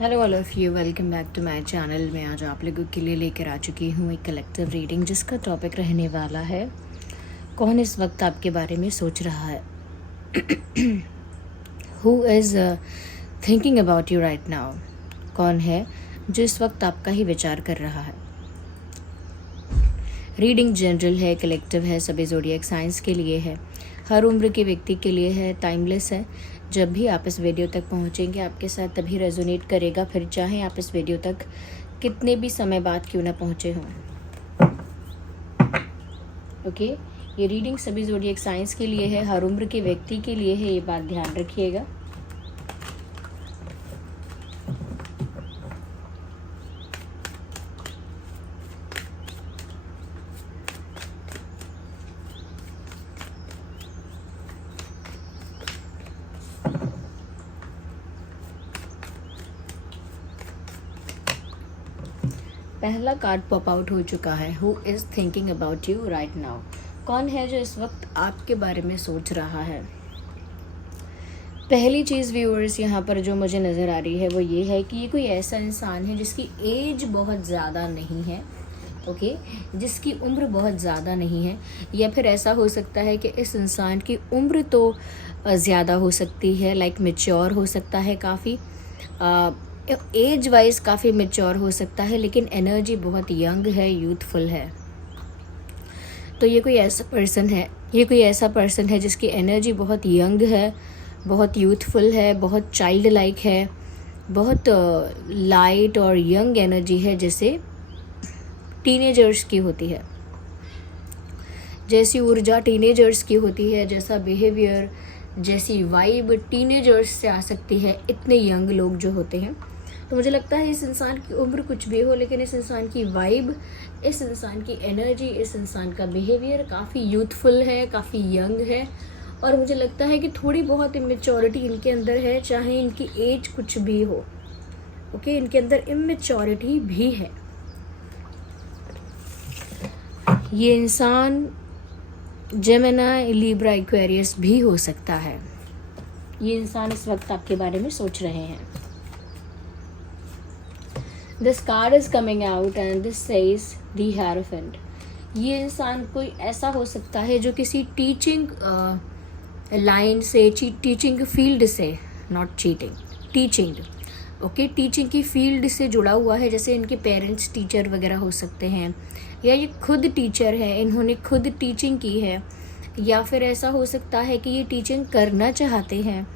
Hello all of you, welcome back to my channel. मैं आज आप लोगों के लिए लेकर आ चुकी हूँ एक कलेक्टिव रीडिंग जिसका टॉपिक रहने वाला है कौन इस वक्त आपके बारे में सोच रहा है। Who is thinking about you right now. कौन है जो इस वक्त आपका ही विचार कर रहा है। रीडिंग जनरल है, कलेक्टिव है, सभी ज़ोडिएक साइंस के लिए है, हर उम्र के व्यक्ति के लिए है, टाइमलेस है। जब भी आप इस वीडियो तक पहुंचेंगे आपके साथ तभी रेजोनेट करेगा, फिर चाहे आप इस वीडियो तक कितने भी समय बाद क्यों ना पहुंचे हों। ओके, ये रीडिंग सभी ज़ोडिएक साइंस के लिए है, हर उम्र के व्यक्ति के लिए है, ये बात ध्यान रखिएगा। पहला कार्ड पॉप आउट हो चुका है। Who is thinking about you right now. कौन है जो इस वक्त आपके बारे में सोच रहा है। पहली चीज़ व्यूअर्स यहाँ पर जो मुझे नज़र आ रही है वो ये है कि ये कोई ऐसा इंसान है जिसकी एज बहुत ज़्यादा नहीं है। ओके, जिसकी उम्र बहुत ज़्यादा नहीं है, या फिर ऐसा हो सकता है कि इस इंसान की उम्र तो ज़्यादा हो सकती है, लाइक मैच्योर हो सकता है, काफ़ी एज वाइज काफ़ी मैच्योर हो सकता है, लेकिन एनर्जी बहुत यंग है, यूथफुल है। तो ये कोई ऐसा पर्सन है जिसकी एनर्जी बहुत यंग है, बहुत यूथफुल है, बहुत चाइल्ड लाइक है, बहुत लाइट और यंग एनर्जी है, जैसे टीनेजर्स की होती है, जैसी ऊर्जा टीनेजर्स की होती है, जैसा बिहेवियर, जैसी वाइब टीनेजर्स से आ सकती है इतने यंग लोग जो होते हैं। तो मुझे लगता है इस इंसान की उम्र कुछ भी हो, लेकिन इस इंसान की वाइब, इस इंसान की एनर्जी, इस इंसान का बिहेवियर काफ़ी यूथफुल है, काफ़ी यंग है। और मुझे लगता है कि थोड़ी बहुत इमेच्योरिटी इनके अंदर है, चाहे इनकी एज कुछ भी हो। ओके, इनके अंदर इमेच्योरिटी भी है। ये इंसान जेमिनी, लिब्रा, एक्वेरियस भी हो सकता है। ये इंसान इस वक्त आपके बारे में सोच रहे हैं। This card is coming out and this says the Hierophant. ये इंसान कोई ऐसा हो सकता है जो किसी टीचिंग लाइन से, टीचिंग फील्ड से, not cheating, teaching, okay, teaching की फील्ड से जुड़ा हुआ है। जैसे इनके पेरेंट्स टीचर वगैरह हो सकते हैं, या ये खुद टीचर है, इन्होंने खुद टीचिंग की है, या फिर ऐसा हो सकता है कि ये टीचिंग करना चाहते हैं।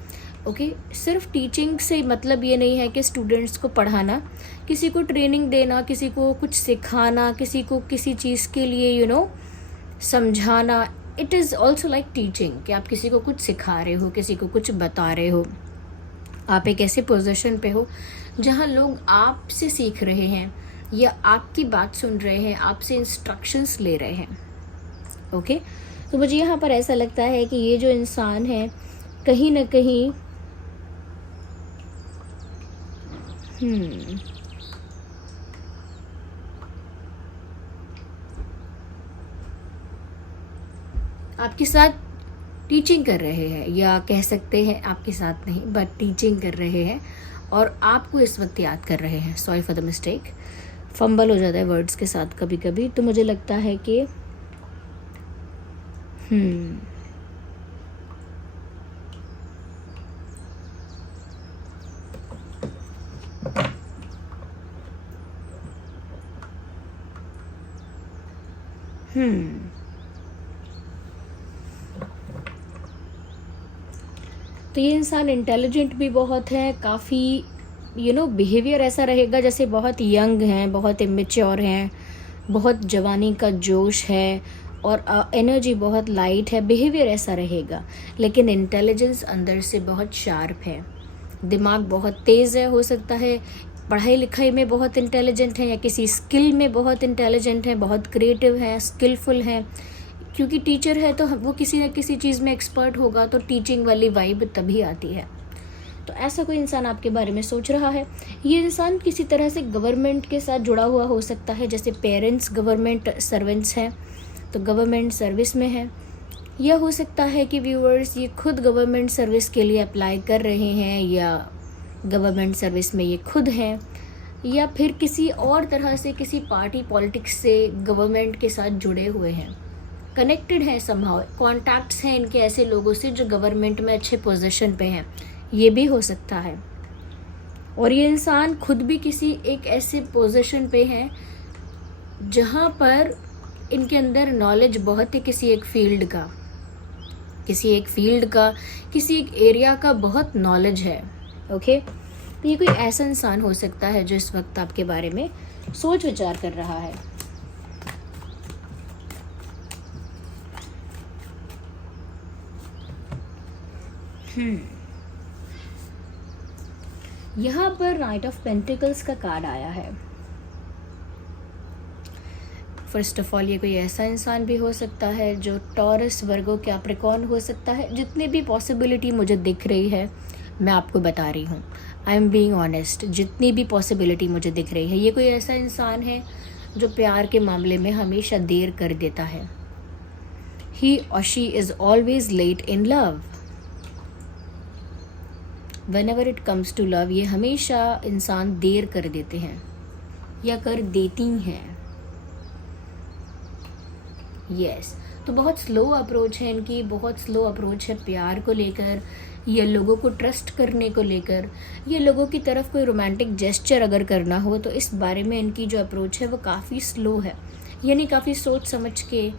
ओके, सिर्फ टीचिंग से मतलब ये नहीं है कि स्टूडेंट्स को पढ़ाना, किसी को ट्रेनिंग देना, किसी को कुछ सिखाना, किसी को किसी चीज़ के लिए समझाना। It is also like teaching, कि आप किसी को कुछ सिखा रहे हो, किसी को कुछ बता रहे हो। आप एक ऐसे पोजीशन पे हो जहाँ लोग आपसे सीख रहे हैं, या आपकी बात सुन रहे हैं, आपसे इंस्ट्रक्शंस ले रहे हैं। ओके, तो मुझे यहाँ पर ऐसा लगता है कि ये जो इंसान है कहीं ना कहीं आपके साथ टीचिंग कर रहे हैं, या कह सकते हैं आपके साथ नहीं बट टीचिंग कर रहे हैं, और आपको इस वक्त याद कर रहे हैं। Sorry for the mistake, fumble हो जाता है वर्ड्स के साथ कभी कभी। तो मुझे लगता है कि तो ये इंसान इंटेलिजेंट भी बहुत है, काफ़ी बिहेवियर ऐसा रहेगा जैसे बहुत यंग हैं, बहुत इमेच्योर हैं, बहुत जवानी का जोश है, और एनर्जी बहुत लाइट है, बिहेवियर ऐसा रहेगा। लेकिन इंटेलिजेंस अंदर से बहुत शार्प है, दिमाग बहुत तेज़ है, हो सकता है पढ़ाई लिखाई में बहुत इंटेलिजेंट है, या किसी स्किल में बहुत इंटेलिजेंट है, बहुत क्रिएटिव है, स्किलफुल है। क्योंकि टीचर है तो वो किसी न किसी चीज़ में एक्सपर्ट होगा, तो टीचिंग वाली वाइब तभी आती है। तो ऐसा कोई इंसान आपके बारे में सोच रहा है। ये इंसान किसी तरह से गवर्नमेंट के साथ जुड़ा हुआ हो सकता है, जैसे पेरेंट्स गवर्नमेंट सर्वेंट्स हैं तो गवर्नमेंट सर्विस में है, या हो सकता है कि व्यूअर्स ये खुद गवर्नमेंट सर्विस के लिए अप्लाई कर रहे हैं, या गवर्नमेंट सर्विस में ये खुद हैं, या फिर किसी और तरह से किसी पार्टी पॉलिटिक्स से गवर्नमेंट के साथ जुड़े हुए हैं, कनेक्टेड हैं समहाउ, कॉन्टैक्ट्स हैं इनके ऐसे लोगों से जो गवर्नमेंट में अच्छे पोजीशन पे हैं, ये भी हो सकता है। और ये इंसान खुद भी किसी एक ऐसे पोजीशन पे हैं जहाँ पर इनके अंदर नॉलेज बहुत है किसी एक फील्ड का, किसी एक एरिया का बहुत नॉलेज है। ओके, तो ये कोई ऐसा इंसान हो सकता है जो इस वक्त आपके बारे में सोच विचार कर रहा है। यहाँ पर नाइट ऑफ पेंटिकल्स का कार्ड आया है। फर्स्ट ऑफ ऑल ये कोई ऐसा इंसान भी हो सकता है जो टॉरस, वर्गो, कैप्रिकॉर्न हो सकता है। जितनी भी पॉसिबिलिटी मुझे दिख रही है मैं आपको बता रही हूँ, आई एम बीइंग ऑनेस्ट, जितनी भी पॉसिबिलिटी मुझे दिख रही है, ये कोई ऐसा इंसान है जो प्यार के मामले में हमेशा देर कर देता है। ही और she is always late in love. Whenever it comes to love, ये हमेशा इंसान देर कर देते हैं या कर देती हैं। यस, तो बहुत स्लो अप्रोच है इनकी, बहुत स्लो अप्रोच है प्यार को लेकर, ये लोगों को ट्रस्ट करने को लेकर। ये लोगों की तरफ कोई रोमांटिक जेस्चर अगर करना हो तो इस बारे में इनकी जो अप्रोच है वो काफ़ी स्लो है, यानी काफ़ी सोच समझ के,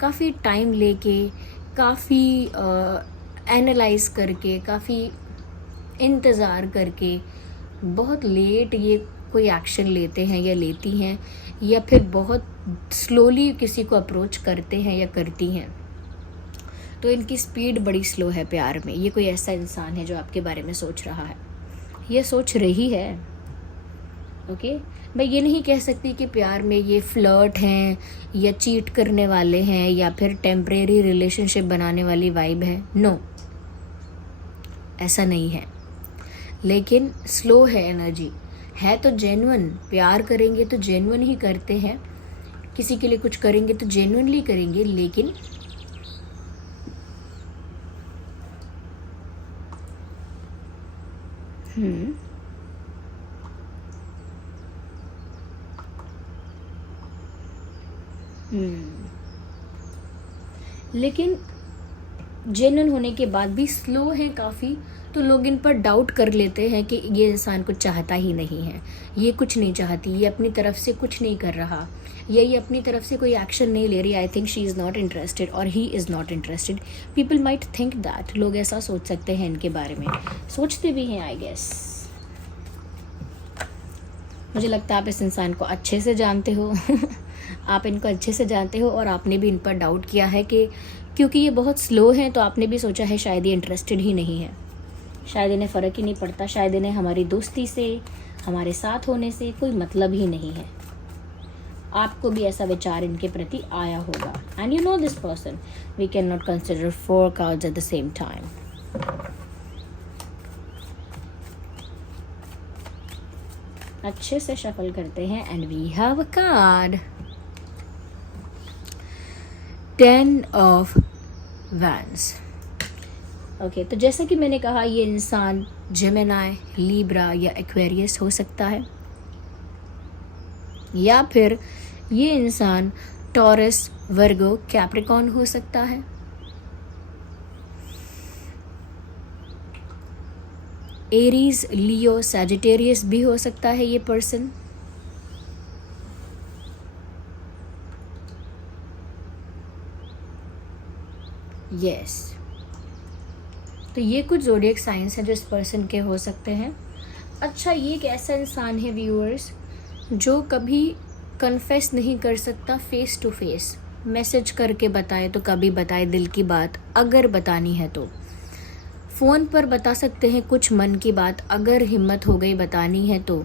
काफ़ी टाइम लेके, काफ़ी एनालाइज करके, काफ़ी इंतज़ार करके बहुत लेट ये कोई एक्शन लेते हैं या लेती हैं, या फिर बहुत स्लोली किसी को अप्रोच करते हैं या करती हैं। तो इनकी स्पीड बड़ी स्लो है प्यार में। ये कोई ऐसा इंसान है जो आपके बारे में सोच रहा है, ये सोच रही है। ओके, मैं ये नहीं कह सकती कि प्यार में ये फ्लर्ट हैं या चीट करने वाले हैं या फिर टेम्परेरी रिलेशनशिप बनाने वाली वाइब है। नो, ऐसा नहीं है, लेकिन स्लो है एनर्जी, है तो जेन्युइन। प्यार करेंगे तो जेन्युइन ही करते हैं, किसी के लिए कुछ करेंगे तो जेन्युइनली करेंगे, लेकिन लेकिन जेन्युइन होने के बाद भी स्लो है काफ़ी, तो लोग इन पर डाउट कर लेते हैं कि ये इंसान कुछ चाहता ही नहीं है, ये कुछ नहीं चाहती, ये अपनी तरफ से कुछ नहीं कर रहा, ये अपनी तरफ से कोई एक्शन नहीं ले रही। I think she is not interested और he is not interested. People might think that, लोग ऐसा सोच सकते हैं इनके बारे में, सोचते भी हैं आई गेस। मुझे लगता है आप इस इंसान को अच्छे से जानते हो आप इनको अच्छे से जानते हो और आपने भी इन पर डाउट किया है कि क्योंकि ये बहुत स्लो हैं तो आपने भी सोचा है शायद ये इंटरेस्टेड ही नहीं है, शायद इन्हें फ़र्क ही नहीं पड़ता, शायद इन्हें हमारी दोस्ती से, हमारे साथ होने से कोई मतलब ही नहीं है। आपको भी ऐसा विचार इनके प्रति आया होगा। And you know this person, we can not consider 4 cards at the same time. अच्छे से शफल करते हैं and we have a card 10 of wands. Okay, तो जैसा कि मैंने कहा ये इंसान जेमिनी, लीब्रा या एक्वेरियस हो सकता है, या फिर ये इंसान टॉरस, वर्गो, कैप्रिकॉर्न हो सकता है, एरीज, लियो, सैजिटेरियस भी हो सकता है ये पर्सन। यस, तो ये कुछ ज़ोडिएक साइंस हैं जो इस पर्सन के हो सकते हैं। अच्छा, ये एक ऐसा इंसान है व्यूअर्स जो कभी कन्फेस नहीं कर सकता फेस टू फेस, मैसेज करके बताए तो कभी बताए दिल की बात, अगर बतानी है तो फ़ोन पर बता सकते हैं कुछ मन की बात, अगर हिम्मत हो गई बतानी है तो,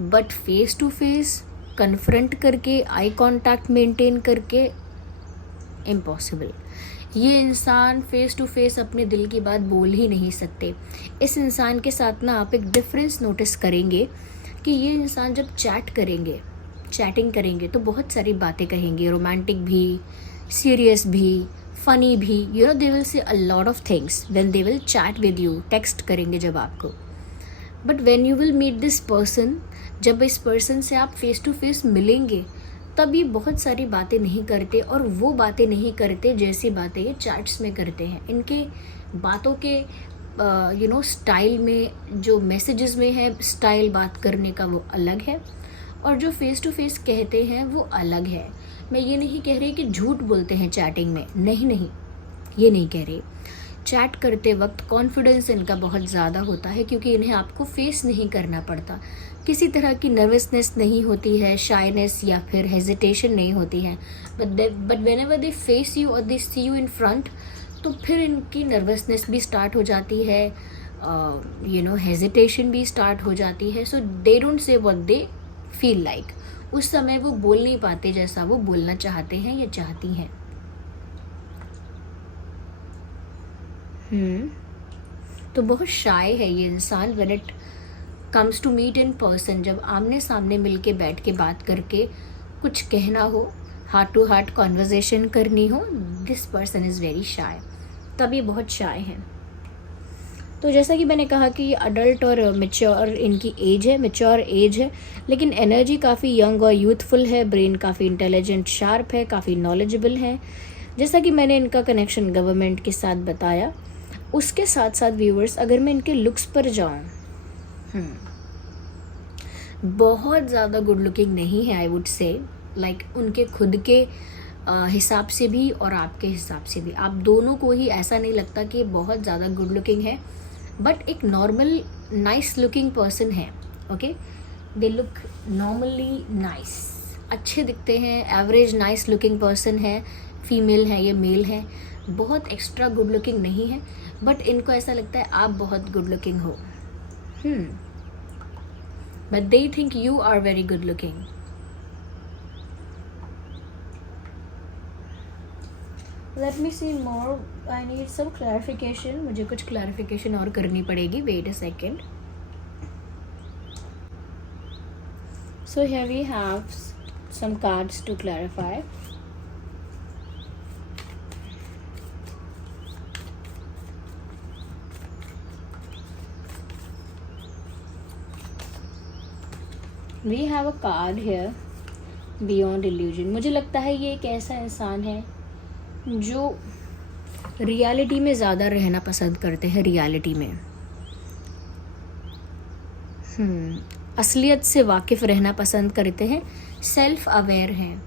but face to face confront करके, आई कांटेक्ट मेंटेन करके, इम्पॉसिबल। ये इंसान फेस टू फेस अपने दिल की बात बोल ही नहीं सकते। इस इंसान के साथ ना आप एक डिफरेंस नोटिस करेंगे कि ये इंसान जब चैटिंग करेंगे तो बहुत सारी बातें कहेंगे, रोमांटिक भी, सीरियस भी, फनी भी, they will say a lot of things when they will chat with you. Text करेंगे जब आपको, but when you will meet this person, जब इस पर्सन से आप फेस टू फेस मिलेंगे, तब ये बहुत सारी बातें नहीं करते, और वो बातें नहीं करते जैसी बातें ये चैट्स में करते हैं। इनके बातों के स्टाइल में, जो मैसेजेस में है स्टाइल बात करने का, वो अलग है, और जो फेस टू फेस कहते हैं वो अलग है। मैं ये नहीं कह रही कि झूठ बोलते हैं चैटिंग में, नहीं, ये नहीं कह रही। चैट करते वक्त कॉन्फिडेंस इनका बहुत ज़्यादा होता है, क्योंकि इन्हें आपको फेस नहीं करना पड़ता, किसी तरह की नर्वसनेस नहीं होती है, शाइनेस या फिर हेजिटेशन नहीं होती है। But when ever they face you और दे सी यू इन फ्रंट, तो फिर इनकी नर्वसनेस भी स्टार्ट हो जाती है, हेजिटेशन भी स्टार्ट हो जाती है। So they don't say what they feel like. उस समय वो बोल नहीं पाते जैसा वो बोलना चाहते हैं या चाहती हैं। तो बहुत शाय है ये इंसान when it comes to meet in person. जब आमने सामने मिलके बैठ के बात करके कुछ कहना हो, हार्ट टू हार्ट कॉन्वर्जेशन करनी हो, this person is very shy. तब ये बहुत शाय हैं। तो जैसा कि मैंने कहा कि अडल्ट और मैच्योर इनकी एज है, मैच्योर एज है, लेकिन एनर्जी काफ़ी यंग और यूथफुल है, ब्रेन काफ़ी इंटेलिजेंट शार्प है, काफ़ी नॉलेजेबल है। जैसा कि मैंने इनका कनेक्शन गवर्नमेंट के साथ बताया, उसके साथ साथ व्यूअर्स, अगर मैं इनके लुक्स पर जाऊं, बहुत ज़्यादा गुड लुकिंग नहीं है, आई वुड से। लाइक उनके खुद के हिसाब से भी और आपके हिसाब से भी, आप दोनों को ही ऐसा नहीं लगता कि बहुत ज़्यादा गुड लुकिंग है, बट एक नॉर्मल नाइस लुकिंग पर्सन है। Okay, they look normally nice, अच्छे दिखते हैं, एवरेज नाइस लुकिंग पर्सन है। फीमेल है या मेल है, बहुत एक्स्ट्रा गुड लुकिंग नहीं है, बट इनको ऐसा लगता है आप बहुत गुड लुकिंग हो। But they think you are very good looking. Let me see more, I need some clarification. मुझे कुछ क्लैरिफिकेशन और करनी पड़ेगी। Wait a second. So here we have some cards to clarify. We have a card here, Beyond Illusion। मुझे लगता है ये एक ऐसा इंसान है जो रियलिटी में ज़्यादा रहना पसंद करते हैं। रियलिटी में असलियत से वाकिफ़ रहना पसंद करते हैं, सेल्फ अवेयर हैं,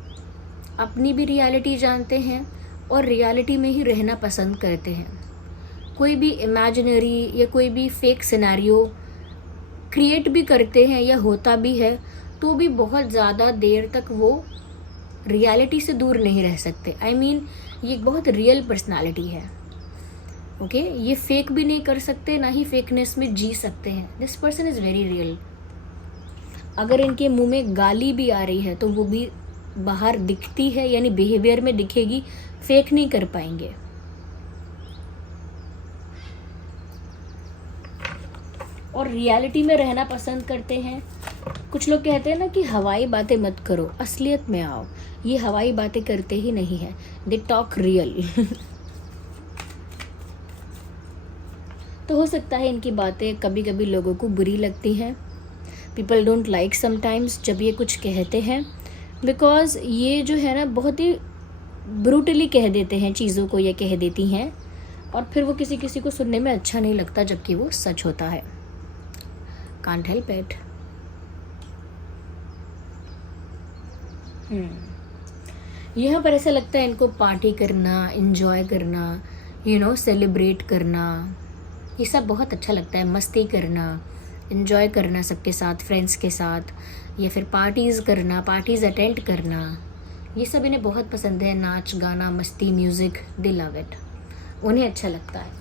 अपनी भी रियलिटी जानते हैं और रियलिटी में ही रहना पसंद करते हैं। कोई भी इमेजिनरी या कोई भी फेक सिनेरियो क्रिएट भी करते हैं या होता भी है, तो भी बहुत ज़्यादा देर तक वो रियलिटी से दूर नहीं रह सकते। आई मीन ये एक बहुत रियल पर्सनालिटी है। ओके, ये फेक भी नहीं कर सकते, ना ही फेकनेस में जी सकते हैं। This person is very real. अगर इनके मुंह में गाली भी आ रही है तो वो भी बाहर दिखती है, यानी बिहेवियर में दिखेगी, फेक नहीं कर पाएंगे। और रियलिटी में रहना पसंद करते हैं। कुछ लोग कहते हैं ना कि हवाई बातें मत करो, असलियत में आओ। ये हवाई बातें करते ही नहीं है, दे टॉक रियल। तो हो सकता है इनकी बातें कभी कभी लोगों को बुरी लगती हैं। पीपल डोंट लाइक समटाइम्स जब ये कुछ कहते हैं, बिकॉज ये जो है ना बहुत ही ब्रूटली कह देते हैं चीज़ों को, ये कह देती हैं, और फिर वो किसी किसी को सुनने में अच्छा नहीं लगता, जबकि वो सच होता है। Can't help it. यहाँ पर ऐसा लगता है इनको पार्टी करना, इंजॉय करना, सेलिब्रेट करना, ये सब बहुत अच्छा लगता है। मस्ती करना, इंजॉय करना सबके साथ, फ्रेंड्स के साथ, या फिर पार्टीज़ करना, पार्टीज़ अटेंड करना, ये सब इन्हें बहुत पसंद है। नाच गाना, मस्ती, म्यूज़िक, दे लव इट, उन्हें अच्छा लगता है।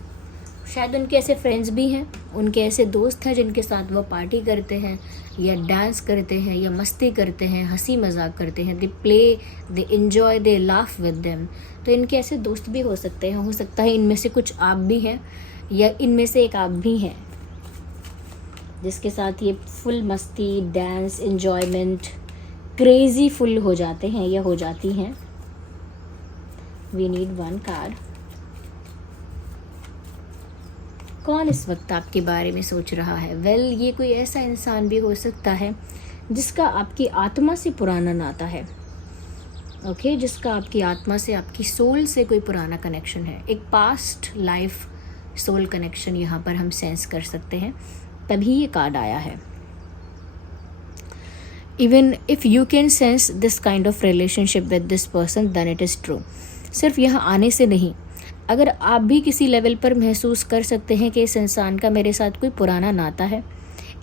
शायद उनके ऐसे फ्रेंड्स भी हैं, उनके ऐसे दोस्त हैं जिनके साथ वो पार्टी करते हैं या डांस करते हैं या मस्ती करते हैं, हंसी मजाक करते हैं। They play, they enjoy, they laugh with them. तो इनके ऐसे दोस्त भी हो सकते हैं। हो सकता है इनमें से कुछ आप भी हैं, या इनमें से एक आप भी हैं जिसके साथ ये फुल मस्ती, डांस, इंजॉयमेंट, क्रेजी फुल हो जाते हैं या हो जाती हैं। We need one card. कौन इस वक्त आपके बारे में सोच रहा है? वेल, ये कोई ऐसा इंसान भी हो सकता है जिसका आपकी आत्मा से पुराना नाता है, ओके, जिसका आपकी आत्मा से, आपकी सोल से कोई पुराना कनेक्शन है। एक पास्ट लाइफ सोल कनेक्शन यहाँ पर हम सेंस कर सकते हैं, तभी ये कार्ड आया है। Even if you can sense this kind of relationship with this person, then it is true. सिर्फ यहाँ आने से नहीं, अगर आप भी किसी लेवल पर महसूस कर सकते हैं कि इस इंसान का मेरे साथ कोई पुराना नाता है,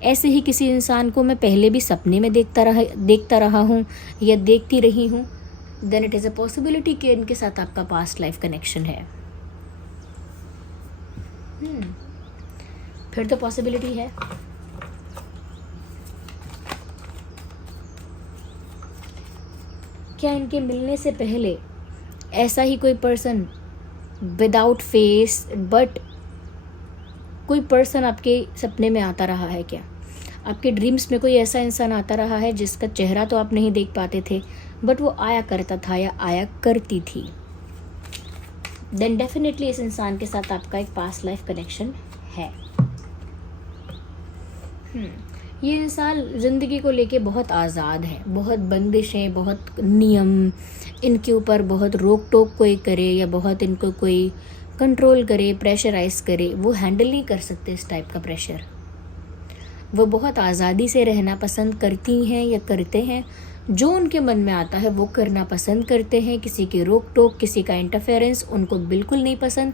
ऐसे ही किसी इंसान को मैं पहले भी सपने में देखता रहा हूँ या देखती रही हूँ, then it is a possibility कि इनके साथ आपका पास्ट लाइफ कनेक्शन है। फिर तो पॉसिबिलिटी है। क्या इनके मिलने से पहले ऐसा ही कोई पर्सन विदाउट फेस बट कोई पर्सन आपके सपने में आता रहा है? क्या आपके ड्रीम्स में कोई ऐसा इंसान आता रहा है जिसका चेहरा तो आप नहीं देख पाते थे, बट वो आया करता था या आया करती थी? देन डेफिनेटली इस इंसान के साथ आपका एक पास्ट लाइफ कनेक्शन है। ये इंसान ज़िंदगी को लेके बहुत आज़ाद है, बहुत बंदिशें, बहुत नियम, इनके ऊपर बहुत रोक टोक कोई करे या बहुत इनको कोई कंट्रोल करे, प्रेशराइज करे, वो हैंडल नहीं कर सकते इस टाइप का प्रेशर। वो बहुत आज़ादी से रहना पसंद करती हैं या करते हैं, जो उनके मन में आता है वो करना पसंद करते हैं। किसी की रोक टोक, किसी का इंटरफेरेंस उनको बिल्कुल नहीं पसंद।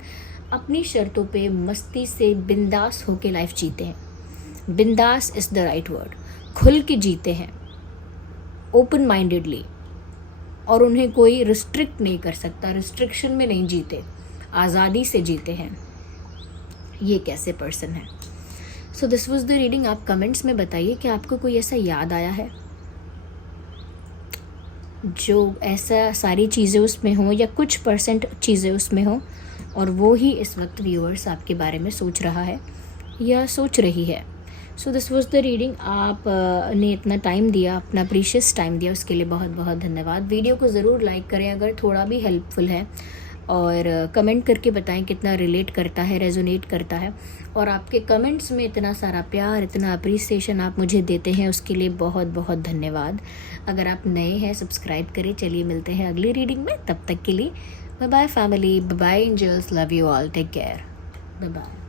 अपनी शर्तों पे मस्ती से बिंदास होके लाइफ जीते हैं। बिंदास इज़ द राइट वर्ड। खुल के जीते हैं, ओपन माइंडेडली, और उन्हें कोई रिस्ट्रिक्ट नहीं कर सकता, रिस्ट्रिक्शन में नहीं जीते, आज़ादी से जीते हैं। ये कैसे पर्सन है? So this was the reading. आप कमेंट्स में बताइए कि आपको कोई ऐसा याद आया है जो ऐसा सारी चीज़ें उसमें हों या कुछ परसेंट चीज़ें उसमें हों, और वो ही इस वक्त व्यूअर्स आपके बारे में सोच रहा है या सोच रही है। So this was the reading. आप ने इतना टाइम दिया, अपना प्रीशियस टाइम दिया, उसके लिए बहुत बहुत धन्यवाद। वीडियो को ज़रूर लाइक करें अगर थोड़ा भी हेल्पफुल है, और कमेंट करके बताएं कितना रिलेट करता है, रेजोनेट करता है। और आपके कमेंट्स में इतना सारा प्यार, इतना अप्रिसिएशन आप मुझे देते हैं, उसके लिए बहुत बहुत धन्यवाद। अगर आप नए हैं, सब्सक्राइब करें। चलिए मिलते हैं अगली रीडिंग में, तब तक के लिए bye bye family, bye bye angels, love you all, take care, bye bye.